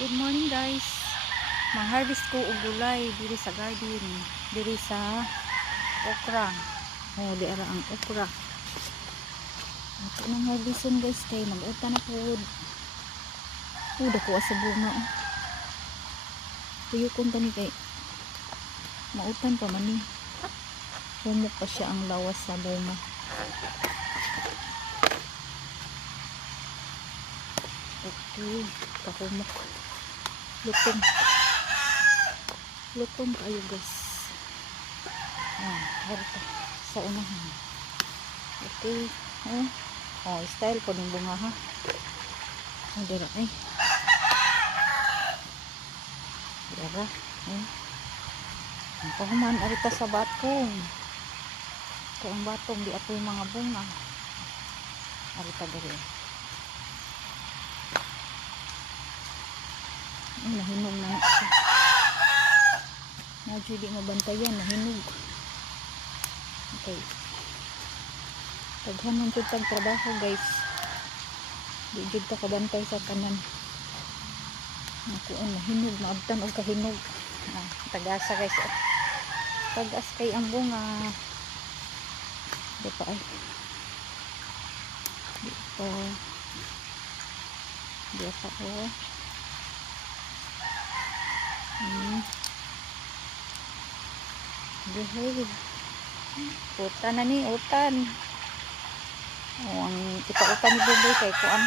Good morning guys. Mang-harvest ko og gulay diri sa garden, diri sa okra. Oh, di ara ang okra. Ito nang harveston guys kay mag-uta na pud. Dako sa bunga. Tuyo kong tani kay mautan pa man ni. Humok pa siya ang lawas sa bunga. Okay, kahumok. Lutong kayo guys. Harita sa unahan. Okay. Style ko ng bunga ha. Dira ay. Dira. Ang pahuman arita sa batong. Kaya ang batong di ato yung mga bunga. Arita diri. Nahinog na siya. Medyo di mabantayan, nahinog. Okay. Taghan man jud tag trabaho guys. Di jud ta kabantay sa tanan. Nakuan nahinog, maabtan og kahinog. Tagasa guys. Tagas kay ang bunga. Dito ay. Dito. Dito oh. Dihil utan na ni utan ang kita utan ni Buboy kay kuan